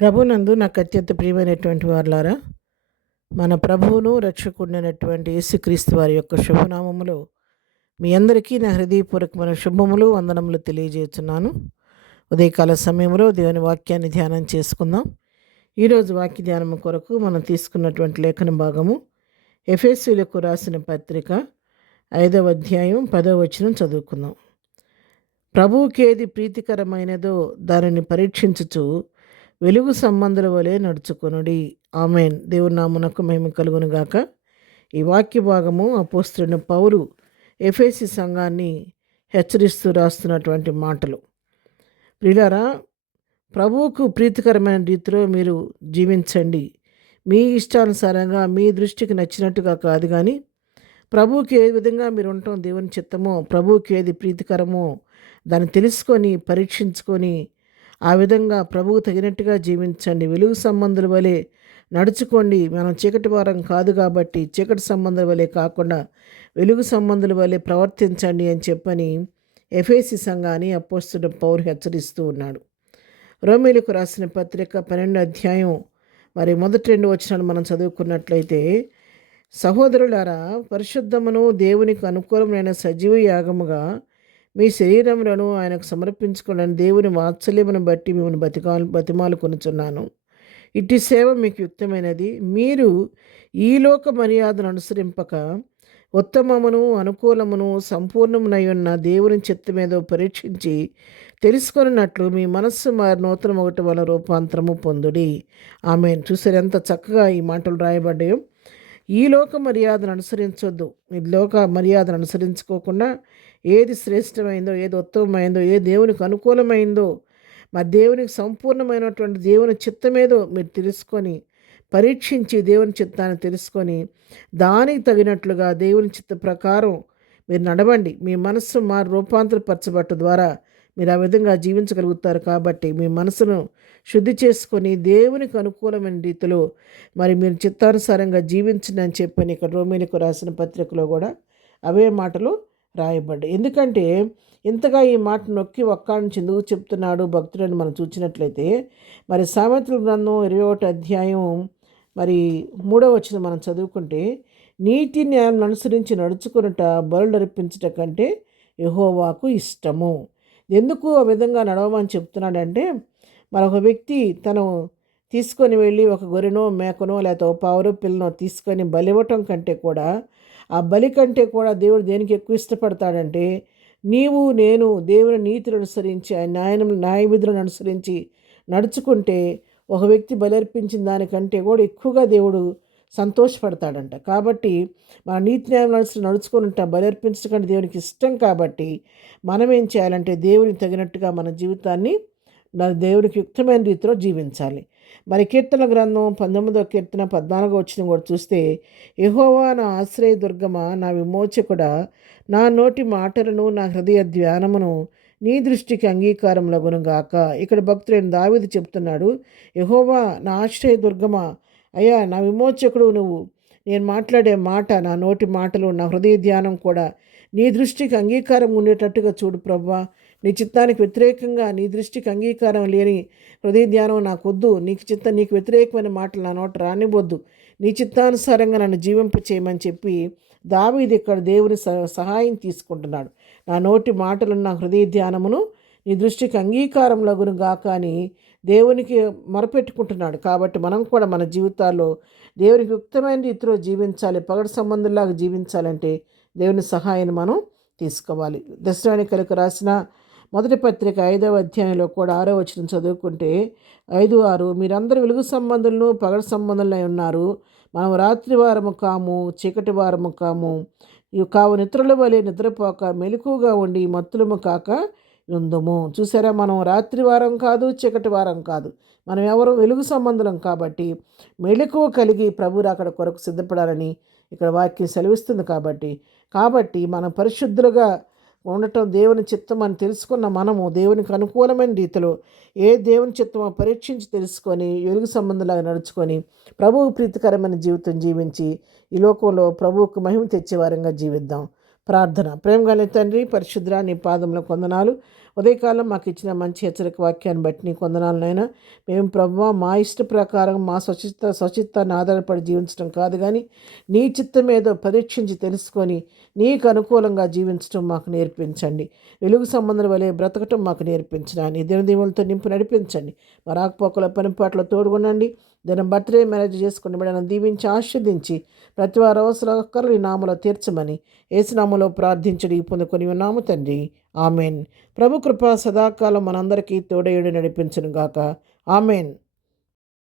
ప్రభునందు నాకు అత్యంత ప్రియమైనటువంటి వారులారా, మన ప్రభువును రక్షకుడినైనటువంటి యేసుక్రీస్తు వారి యొక్క శుభనామములో మీ అందరికీ నా హృదయపూర్వకమైన శుభములు వందనములు తెలియజేస్తున్నాను. ఉదయకాల సమయంలో దేవుని వాక్యాన్ని ధ్యానం చేసుకుందాం. ఈరోజు వాక్య ధ్యానం కొరకు మనం తీసుకున్నటువంటి లేఖన భాగము ఎఫెసీయులకు రాసిన పత్రిక 5వ అధ్యాయం 10వ వచనం చదువుకుందాం. ప్రభువుకి ఏది ప్రీతికరమైనదో దానిని పరీక్షించుచు వెలుగు సంబంధుల వలె నడుచుకొనుడి. ఆమెన్. దేవుని నామునకు మహిమ కలుగును గాక. ఈ వాక్య భాగము అపోస్తలుడైన పౌలు ఎఫెసీ సంఘాన్ని హెచ్చరిస్తూ రాస్తున్నటువంటి మాటలు. ప్రియులారా, ప్రభువుకు ప్రీతికరమైన రీతిలో మీరు జీవించండి. మీ ఇష్టానుసారంగా మీ దృష్టికి నచ్చినట్టుగా కాదు, కానీ ప్రభువుకి ఏ విధంగా మీరు ఉండటం దేవుని చిత్తమో, ప్రభువుకి ఏది ప్రీతికరమో దాన్ని తెలుసుకొని పరీక్షించుకొని ఆ విధంగా ప్రభువు తగినట్టుగా జీవించండి. వెలుగు సంబంధుల వలె నడుచుకోండి. మనం చీకటి వారం కాదు కాబట్టి చీకటి సంబంధుల వలె కాకుండా వెలుగు సంబంధుల వలె ప్రవర్తించండి అని చెప్పని ఎఫెసీ సంఘాన్ని అపోస్తలుడైన పౌలు హెచ్చరిస్తూ ఉన్నాడు. రోమీయులకు రాసిన పత్రిక 12వ అధ్యాయం మరి మొదటి 2 వచనాలు మనం చదువుకున్నట్లయితే, సహోదరులారా, పరిశుద్ధమును దేవునికి అనుకూలమైన సజీవ యాగముగా మీ శరీరములను ఆయనకు సమర్పించుకోవాలని దేవుని వాత్సల్యమును బట్టి మిమ్మల్ని బతిమాలు కొనుచున్నాను. ఇట్టి సేవ మీకు యుక్తమైనది. మీరు ఈ లోక మర్యాదను అనుసరింపక ఉత్తమమును అనుకూలమును సంపూర్ణమునై ఉన్న దేవుని చిత్తమేదో పరీక్షించి తెలుసుకొనినట్లు మీ మనస్సు నూతన ఒకటి వల్ల రూపాంతరము పొందుడి. ఆమెన్. చూసారు ఎంత చక్కగా ఈ మాటలు రాయబడ్డాయో. ఈ లోక మర్యాదను అనుసరించొద్దు. ఈ లోక మర్యాదను అనుసరించుకోకుండా ఏది శ్రేష్టమైందో, ఏది ఉత్తమమైందో, ఏ దేవునికి అనుకూలమైందో, మరి దేవునికి సంపూర్ణమైనటువంటి దేవుని చిత్తమేదో మీరు తెలుసుకొని పరీక్షించి దేవుని చిత్తాన్ని తెలుసుకొని దానికి తగినట్లుగా దేవుని చిత్త ప్రకారం మీరు నడవండి. మీ మనస్సు రూపాంతరపరచబట్టు ద్వారా మీరు ఆ విధంగా జీవించగలుగుతారు. కాబట్టి మీ మనసును శుద్ధి చేసుకొని దేవునికి అనుకూలమైన రీతిలో మరి మీరు చిత్తానుసారంగా జీవించండి అని చెప్పని ఇక్కడ రోమీయులకు రాసిన పత్రికలో కూడా అవే మాటలు రాయబడ్డాయి. ఎందుకంటే ఇంతగా ఈ మాట నొక్కి ఒక్క నుంచి ఎందుకు చెప్తున్నాడు భక్తుడని మనం చూసినట్లయితే, మరి సామెతల గ్రంథం 21వ అధ్యాయం మరి 3వ వచనం మనం చదువుకుంటే, నీతి న్యాయం అనుసరించి నడుచుకున్నట బలులు అర్పించుట కంటే యెహోవాకు ఇష్టము. ఎందుకు ఆ విధంగా నడవమని చెప్తున్నాడంటే, మరొక వ్యక్తి తను తీసుకొని వెళ్ళి ఒక గొర్రెనో మేకనో లేకపోతే ఒక పావురో పిల్లనో తీసుకొని బలివ్వటం కంటే కూడా, ఆ బలి కంటే కూడా దేవుడు దేనికి ఎక్కువ ఇష్టపడతాడంటే, నీవు నేను దేవుని నీతిని అనుసరించి ఆయన న్యాయ విధులను అనుసరించి నడుచుకుంటే ఒక వ్యక్తి బలర్పించిన దానికంటే కూడా ఎక్కువగా దేవుడు సంతోషపడతాడంట. కాబట్టి మన నీతి న్యాయం నడుచుకుంటా బలర్పించకంటే దేవునికి ఇష్టం. కాబట్టి మనం ఏం చేయాలంటే దేవునికి తగినట్టుగా మన జీవితాన్ని దేవునికి యుక్తమైన రీతిలో జీవించాలి. మరి కీర్తన గ్రంథం 19వ కీర్తన 14వ వచనం కూడా చూస్తే, యెహోవా నా ఆశ్రయ దుర్గమా, నా విమోచకుడా, నా నోటి మాటలను నా హృదయ ధ్యానమును నీ దృష్టికి అంగీకారములగును గాక. ఇక్కడ భక్తుడైన దావీదు చెప్తున్నాడు, యెహోవా నా ఆశ్రయ దుర్గమా, అయ్యా నా విమోచకుడు నువ్వు. నేను మాట్లాడే మాట, నా నోటి మాటలు, నా హృదయ ధ్యానం కూడా నీ దృష్టికి అంగీకారం ఉండేటట్టుగా చూడు ప్రభువా. నీ చిత్తానికి వ్యతిరేకంగా, నీ దృష్టికి అంగీకారం లేని హృదయ ధ్యానం నాకొద్దు. నీకు వ్యతిరేకమైన మాటలు నా నోట రానివ్వద్దు. నీ చిత్తానుసారంగా నన్ను జీవింప చేయమని చెప్పి దావీదు ఇక్కడ దేవుని సహాయం తీసుకుంటున్నాడు. నా నోటి మాటలను నా హృదయ ధ్యానమును నీ దృష్టికి అంగీకారం లగును గాక అని దేవునికి మొరపెట్టుకుంటున్నాడు. కాబట్టి మనం కూడా మన జీవితాల్లో దేవునికి యుక్తమైన రీతిలో జీవించాలి. పగటి సంబంధంలాగా జీవించాలంటే దేవుని సహాయాన్ని మనం తీసుకోవాలి. దశరానికలకు రాసిన మొదటి పత్రిక 5వ అధ్యాయంలో కూడా 6వ వచనం చదువుకుంటే 5:6, మీరందరూ వెలుగు సంబంధులను పగటి సంబంధులై ఉన్నారు. మనం రాత్రి వారము కాము, చీకటి వారము కాము. నిద్రల వలె నిద్రపోక మెలకుగా ఉండి మత్తులము కాక ఉందుము. చూసారా, మనం రాత్రి వారం కాదు, చీకటి వారం కాదు. మనం ఎవరు వెలుగు సంబంధులం కాబట్టి మెలకువ కలిగి ప్రభు రాకడ కొరకు సిద్ధపడాలని ఇక్కడ వాక్యం సెలవిస్తుంది. కాబట్టి మనం పరిశుద్ధులుగా ఉండటం దేవుని చిత్తం అని తెలుసుకున్న మనము దేవునికి అనుకూలమైన రీతిలో ఏ దేవుని చిత్తమో పరీక్షించి తెలుసుకొని వెలుగు సంబంధంలాగా నడుచుకొని ప్రభువు ప్రీతికరమైన జీవితం జీవించి ఈ లోకంలో ప్రభువుకు మహిమ తెచ్చేవారంగా జీవిద్దాం. ప్రార్థన. ప్రేమగల తండ్రి, పరిశుద్ధ నీ పాదముల వందనాలు. ఉదయకాలం మాకు ఇచ్చిన మంచి హెచ్చరిక వాక్యాన్ని బట్టి నీకు వందనాలనైనా. మేము ప్రభువా మా ఇష్ట ప్రకారం మా స్వచిత్తాన్ని ఆధారపడి జీవించడం కాదు, కానీ నీ చిత్తం ఏదో పరీక్షించి తెలుసుకొని నీకు అనుకూలంగా జీవించడం మాకు నేర్పించండి. వెలుగు సంబంధం వలె బ్రతకటం మాకు నేర్పించండి. నీ దినదీవులతో నింపు నడిపించండి. మా రాకపోకల పనిపాట్లో తోడుగుండండి. దినం బర్త్డే మ్యారేజ్ చేసుకుని బిడ్డను దీవించి ఆశీర్దించి ప్రతి వారి అవసరాలు ఈ నామలో తీర్చమని యేసునామలో ప్రార్థించడి పొందుకొని ఉన్నాము తండ్రి. ఆమెన్. ప్రభు కృప సదాకాలం మనందరికీ తోడేయుడు నడిపించును గాక. ఆమెన్.